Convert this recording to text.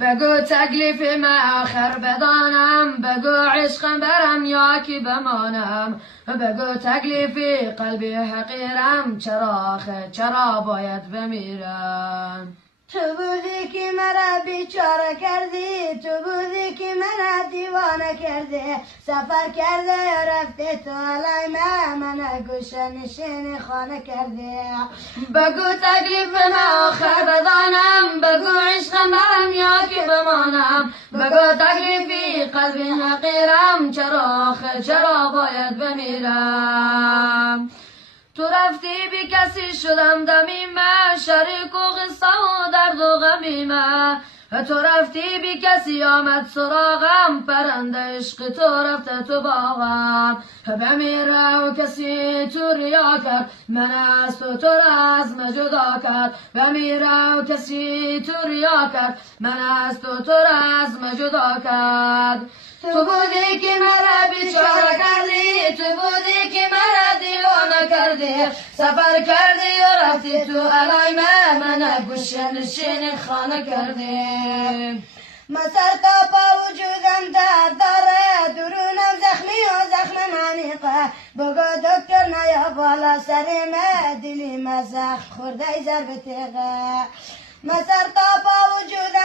بگو تکلیف ما آخر بدانم، بگو عشقم برم یا کی بمانم، بگو تکلیف قلبی حقیرم، چرا باید بمیرم. تو بودی که مرا بیچاره کردی، تو بودی که مرا دیوانه کردی، سفر کرده رفته تو علای من گوشه نشین خانه کردی. بگو تکلیف ما آخر بدانم، بگو عشقم برم یا کی بمانم، بگو تکلیفی قلبی حقیرم، چرا باید بمیرم. تو رفتی بی کسی شدم دمی من، شریک و قصه و درد و غمی من. تو رفتی بی کسی آمد سراغم، پرنده عشق تو رفته تو باغم. بمیره و کسی تو ریا کرد، من از تو را از من جدا کرد. بمیره و کسی تو ریا کرد، من از تو را از من جدا کرد. تو بودی که مرا بیچاره کردی، تو بودی که مرا دیوانه کردی، سفر کردی و رفتی تو علای من گوشه نشین خانه کردی. من سر تا پا وجودم درد داره، درونم زخمی و زخم عمیقه، بگو دکتر نیا بالا سر من، دلی من زخم خورده ضرب تیغه. من سر تا پا وجودم